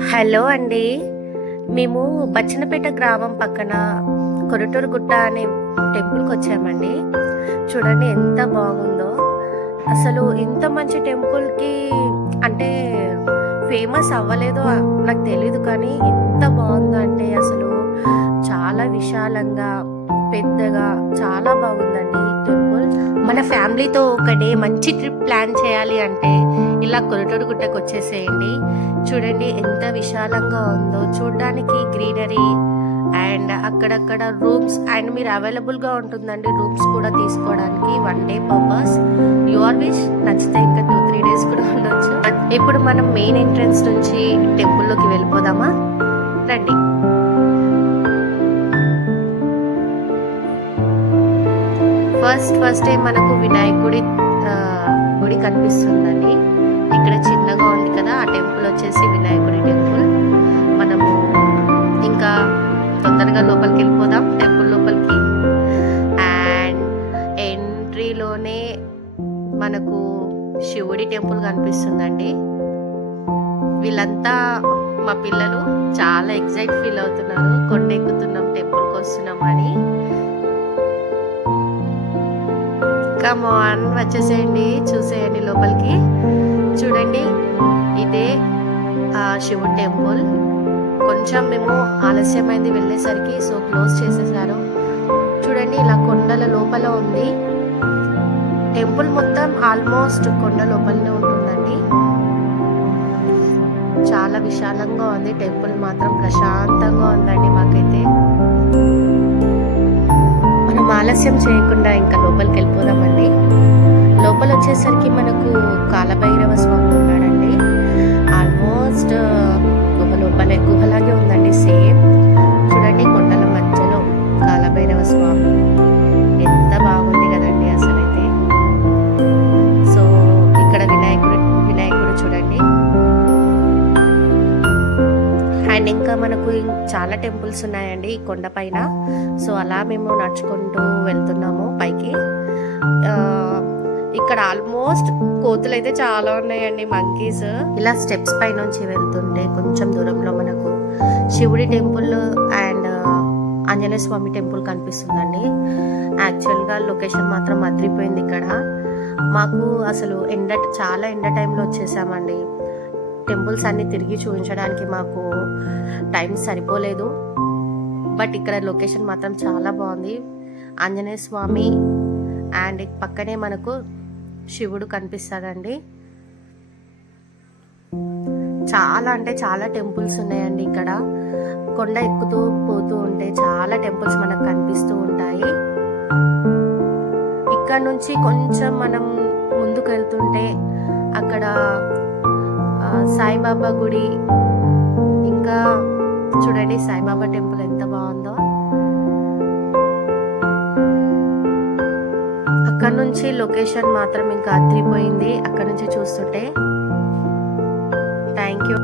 Hello అండి. మేము బచ్చన్నపేట గ్రామం పక్కన కొరటూరు గుట్ట అనే టెంపుల్కి వచ్చామండి. చూడండి ఎంత బాగుందో. అసలు ఇంత మంచి టెంపుల్కి అంటే ఫేమస్ అవ్వలేదో నాకు తెలీదు, కానీ ఎంత బాగుందో అంటే అసలు చాలా విశాలంగా పెద్దగా చాలా బాగుందండి ఈ టెంపుల్. మన ఫ్యామిలీతో ఒక డే మంచి ట్రిప్ ప్లాన్ చేయాలి అంటే ఇలా కొరటూరు గుట్టకు వచ్చేసేయండి. చూడండి ఎంత విశాలంగా ఉందో, చూడడానికి గ్రీనరీ అండ్ అక్కడక్కడ రూమ్స్ అండ్ మీరు అవైలబుల్గా ఉంటుందండి రూమ్స్ కూడా తీసుకోవడానికి. 1 డే పర్పస్ యువర్ విష్, నచ్చితే ఇంకా 2-3 డేస్ కూడా ఉండొచ్చు. ఇప్పుడు మనం మెయిన్ ఎంట్రన్స్ నుంచి టెంపుల్లోకి వెళ్ళిపోదామా, రండి. ఫస్ట్ మనకు వినాయకుడి గుడి కనిపిస్తుందండి. ఇక్కడ చిన్నగా ఉంది కదా, ఆ టెంపుల్ వచ్చేసి వినాయకుడి టెంపుల్. మనము ఇంకా తొందరగా లోపలికి వెళ్ళిపోదాం టెంపుల్ లోపలికి. అండ్ ఎంట్రీలోనే మనకు శివుడి టెంపుల్ కనిపిస్తుందండి. వీళ్ళంతా మా పిల్లలు చాలా ఎక్సైట్ ఫీల్ అవుతున్నారు, కొండ ఎక్కుతున్నాం టెంపుల్కి వస్తున్నాం అని. కమ్ ఆన్, వచ్చేసేయండి, చూసేయండి లోపలికి. చూడండి ఇదే శివుడు టెంపుల్. కొంచెం మేము ఆలస్యమైంది వెళ్ళేసరికి, సో క్లోజ్ చేసేసారు. చూడండి ఇలా కొండల లోపల ఉంది టెంపుల్. మొత్తం ఆల్మోస్ట్ కొండ లోపలనే ఉంటుందండి. చాలా విశాలంగా ఉంది టెంపుల్, మాత్రం ప్రశాంతంగా ఉందండి మాకైతే. మనం ఆలస్యం చేయకుండా ఇంకా లోపలికి వెళ్ళిపోదామండి. లోపల వచ్చేసరికి మనకు కాలభైరవ స్వామి ఉన్నాడండి. ఆల్మోస్ట్ గుహలాగే ఉందండి సేమ్. చూడండి కొండల మధ్యలో కాలభైరవ స్వామి, ఎంత బాగుంది కదండి అసలైతే. సో ఇక్కడ వినాయకుడు చూడండి. అండ్ ఇంకా మనకు చాలా టెంపుల్స్ ఉన్నాయండి ఈ కొండ పైన. సో అలా మేము నడుచుకుంటూ వెళ్తున్నాము పైకి. ఇక్కడ ఆల్మోస్ట్ కోతులు అయితే చాలా ఉన్నాయండి, మంకీస్. ఇలా స్టెప్స్ పై నుంచి వెళ్తుంటే కొంచెం దూరంలో మనకు శివుడి temple and Anjaneya Swamy temple కనిపిస్తుందండి. యాక్చువల్గా లొకేషన్ మాత్రం అదిరిపోయింది ఇక్కడ. మాకు అసలు చాలా ఎండ టైంలో వచ్చేసామండి. టెంపుల్స్ అన్ని తిరిగి చూపించడానికి మాకు టైం సరిపోలేదు. బట్ ఇక్కడ లొకేషన్ మాత్రం చాలా బాగుంది. ఆంజనేయ స్వామి అండ్ పక్కనే మనకు శివుడు కనిపిస్తాడండి. చాలా అంటే చాలా టెంపుల్స్ ఉన్నాయండి ఇక్కడ. కొండ ఎక్కుతూ పోతూ ఉంటే చాలా టెంపుల్స్ మనకు కనిపిస్తూ ఉంటాయి. ఇక్కడ నుంచి కొంచెం మనం ముందుకు వెళ్తుంటే అక్కడ సాయిబాబా గుడి, ఇంకా చూడండి సాయిబాబా టెంపుల్ ఎంత బాగుందో. అక్కడ నుంచి లొకేషన్ మాత్రం ఇంకా అదిరిపోయింది అక్కడ నుంచి చూస్తుంటే. Thank you.